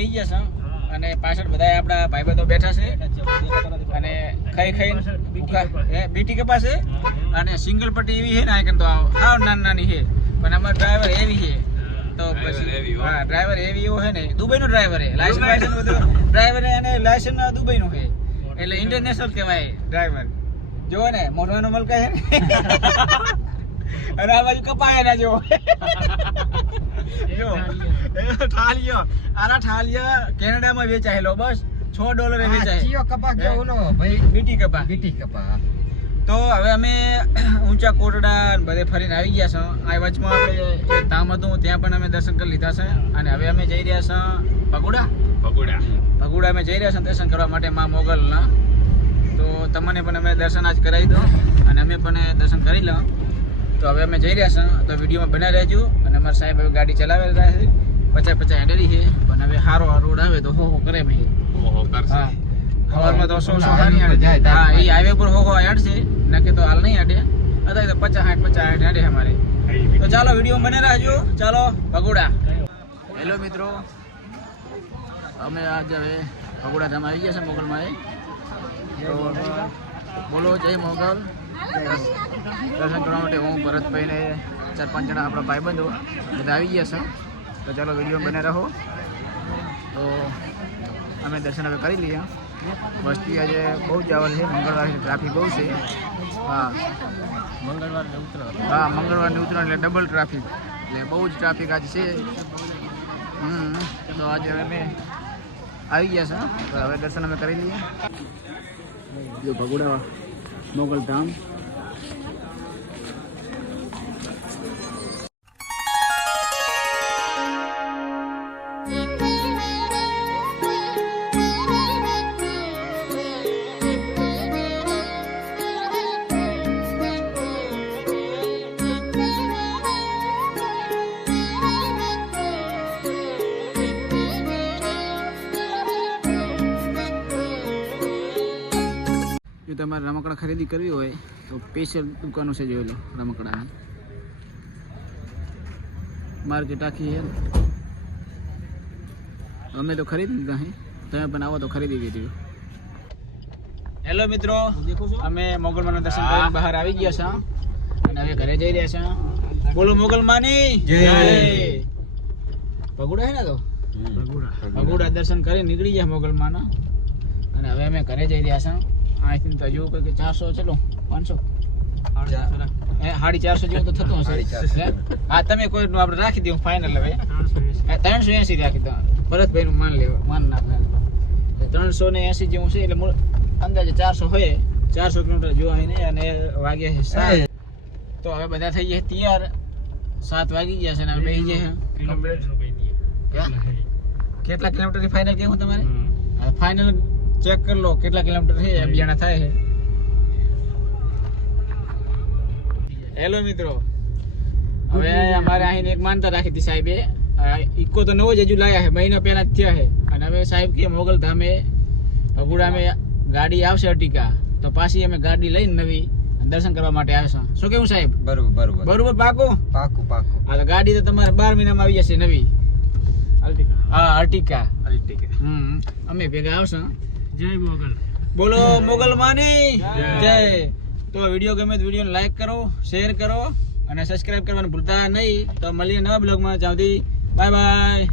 બેસી ગયા છે અને પાછળ બધા આપણા ભાઈબંધો બેઠા છે અને ખાઈ ભૂખા બીટી કપાસ છે અને સિંગલ પટ્ટી એવી છે ને આ તો હાવ નાની છે પણ અમારો ડ્રાઈવર એવી છે તો પછી હા ડ્રાઈવર એવી એવો છે ને દુબઈનો ડ્રાઈવર છે લાયસન્સ બધું ડ્રાઈવર અને લાયસન્સ દુબઈનું છે એટલે ઇન્ટરનેશનલ કહેવાય ડ્રાઈવર જોવો ને મોઢવાનો મલકા છે ને અને આ બાજુ કપાય ના જો ઠાલિયો ઠાલિયા કેનેડામાં વેચાયેલો બસ $6 વેચાય ચિયો કપા કે ઓલો ભાઈ બીટી કપા તો હવે અમે ઊંચા કોટડા બધે ફરીને આવી ગયા છે આ વચમાં આપણે એક ધામ હતું ત્યાં પણ અમે દર્શન કરી લીધા છે અને હવે અમે જઈ રહ્યા છે ભગુડા અમે જઈ રહ્યા છે દર્શન કરવા માટે મા મોગલના તો તમને પણ અમે દર્શન આજ કરાવી દો અને અમે પણ દર્શન કરી લઉં તો હવે અમે જઈ રહ્યા છે તો વિડીયોમાં બનાવી રહેજો અને અમારા સાહેબ હવે ગાડી ચલાવી રહ્યા છે 50 હેડરી છે પણ હવે સારો રોડ આવે તો હો કરે ભાઈ હવારમાં તો 100 હા એ હાઈવે પર હો હેડ છે નકે તો હાલ નહીં હેડે અત્યારે તો 50 હેડે અમારે તો ચાલો વિડીયો બને રહેજો ચાલો ભગુડા હેલો મિત્રો અમે આજે હવે ભગુડા ધામ આવી ગયા છે મોગલમાં તો બોલો જય મોગલ દર્શન કરવા માટે હું ભરતભાઈ ને 4-5 જણા આપણા ભાઈબંધો બધા આવી ગયા છે તો ચાલો વિડીયો બને રહો તો અમે દર્શન હવે કરી લઈએ વસ્તી આજે બહુ જ આવે છે મંગળવારે ટ્રાફિક બહુ છે હા મંગળવારને ઉતરણ એટલે ડબલ ટ્રાફિક એટલે બહુ જ ટ્રાફિક આજે છે તો આજે અમે આવી ગયા છે તો હવે દર્શન અમે કરી લઈએ જો ભગુડા મોગલ ધામ જો તમારે રમકડા ખરીદી કરવી હોય તો સ્પેશિયલ દુકાનો છે જોઈ લો રમકડાની માર્કેટ આખી છે અમે તો ખરીદી લીધા છે તમે પણ આવો તો ખરીદી લીધી હેલો મિત્રો અમે મોગલમાના દર્શન કરીને બહાર આવી ગયા છે અને હવે ઘરે જઈ રહ્યા છે બોલો મોગલમાની જય ભગુડા છે ને તો ભગુડા દર્શન કરી નીકળી ગયા મોગલમાના અને હવે અમે ઘરે જઈ રહ્યા છે આઈ તો જો કે 400 ચલો 500 450 જેવું તો થતું હશે હા તમે કોઈ આપણે રાખી દઉં ફાઇનલ હવે 380 રાખી દો ભરતભાઈ નું માન નાખે 380 જેવું છે એટલે અંદાજે 400 હોય 400 કિલોમીટર જોવા ને અને વાગ્યા છે 7 તો હવે બધા થઈ ગયા તૈયાર 7 વાગી ગયા છે ને હવે બેસી ગયા કેટલા કિલોમીટર ની ફાઇનલ કેવું તમારે ફાઇનલ ચેક કરી લો કેટલા કિલોમીટર છે અભિયાના થાય છે હેલો મિત્રો હવે અમારે અહીં એક માનતા રાખી હતી સાહેબે ઇકો તો નવો જ હજુ લાયા છે મહિના પહેલા જ થયા છે અને હવે સાહેબ કે મોગલ ધામે ભગુડામે ગાડી આવશે અર્ટિકા તો પાછી અમે ગાડી લઈને નવી દર્શન કરવા માટે આવ્યા છે શું કેવું સાહેબ બરોબર પાકું હા તો ગાડી તો તમારે 12 મહિનામાં આવી જશે નવી અર્ટિકા અમે ભેગા આવશું જય મોગલ બોલો મોગલ માની જય તો વિડીયો ગમે તો વિડીયોને લાઈક કરો શેર કરો અને સબસ્ક્રાઇબ કરવાનું ભૂલતા નહીં તો મળીએ નવા બ્લોગમાં જ્યાં સુધી બાય બાય